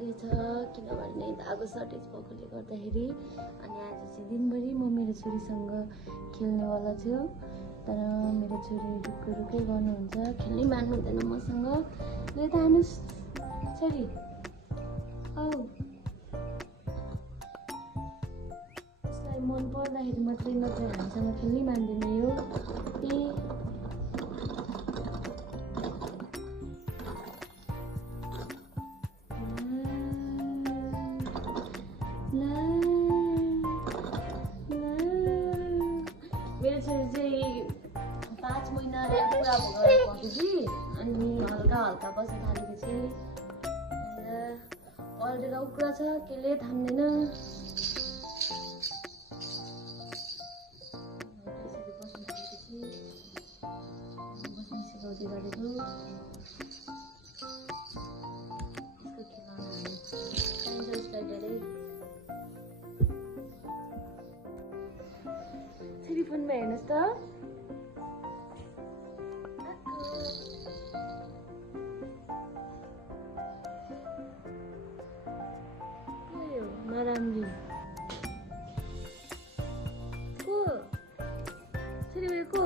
गर्दैछ किनभने धागो सर्टेज भएकोले गर्दाखेरि। अनि आज चाहिँ दिनभरि म मेरो छोरीसँग खेल्नेवाला छु, तर मेरो छोरी रुकै गर्नुहुन्छ, खेल्नै मान्नुहुँदैन मसँग। ले त आउनुहोस् छोरी, औ उसलाई मन पर्दाखेरि मात्रै, नत्र हामीसँग खेल्नै मान्दैन यो। मेरो छोरी चाहिँ 5 महिना पुरा भएपछि अनि हल्का बस्न थालेपछि अल्डेर उक्रा छ, केले थाम्दैन। बस्न सिकाउँदै गरेको उसलाई धेरै फेरि फोनमा हेर्नुहोस् त। नराम्री को छोरी को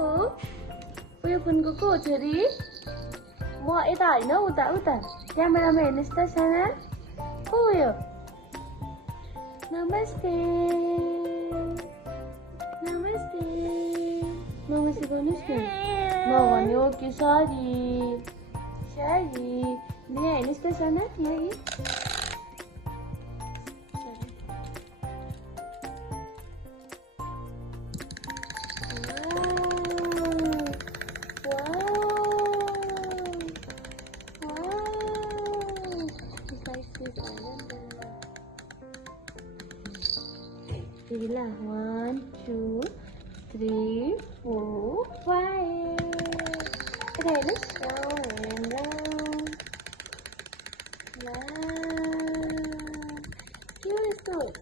उयो फोनको को छोरी? म यता होइन, उता क्यामेरामा हेर्नुहोस् त साना। को उयो? नमस्ते नमस्ते गर्नुहोस् न। नभन्यो कि सरी यहाँ हेर्नुहोस् त साना, यही Bila 1, 2, 3, 4, 5. Okay, let's go and round. Here is good.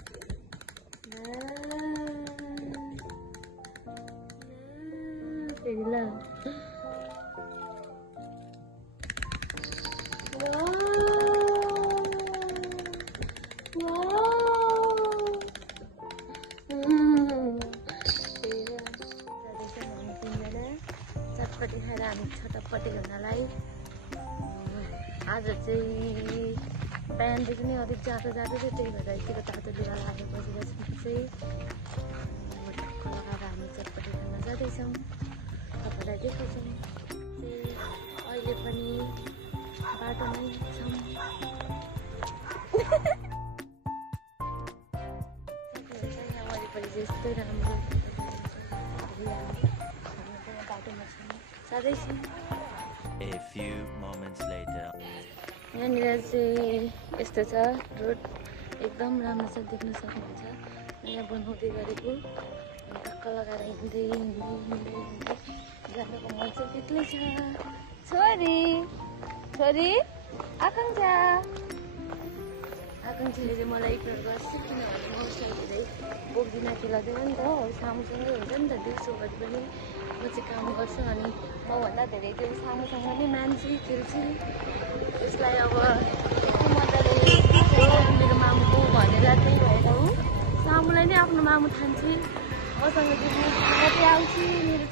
Bila. चटपटी खाएर हामी छटपटी हुनलाई आज चाहिँ बिहानदेखि नै अलिक जाडो थियो, त्यही भएर यतिको तातो लुगा लागेर बसिरहेको चाहिँ ढक्क लगाएर हामी चटपटी खान जाँदैछौँ, तपाईँलाई देखाउँछौँ। अहिले पनि बाटोमै छौँ। यहाँ वरिपरि यस्तै राम्रो बाटोमा छौँ। A few moments later. यहाँनिर चाहिँ यस्तो छ, रोड एकदम राम्रो छ, देख्न सक्नुहुन्छ। यहाँ बनाउँदै गरेको धक्का लगाएर हिँड्दै जानुको मन चाहिँ बेग्लै छ। छोरी आकाङ्क्षाले चाहिँ मलाई इग्नोर गर्छ, किनभने म उसलाई धेरै बोक्दिनँ, खेलाउँदैन नि त, सामुसँगै हुन्छ नि त। दिउँसोभरि पनि म चाहिँ काम गर्छु, अनि मभन्दा धेरै त्यो सामुसँग नै मान्छु, खेल्छु। उसलाई अब मजाले मेरो मामु हो भनेर त्यही भएर हो सामुलाई नै आफ्नो मामु ठान्छु। मसँग चाहिँ मात्रै आउँछु मेरो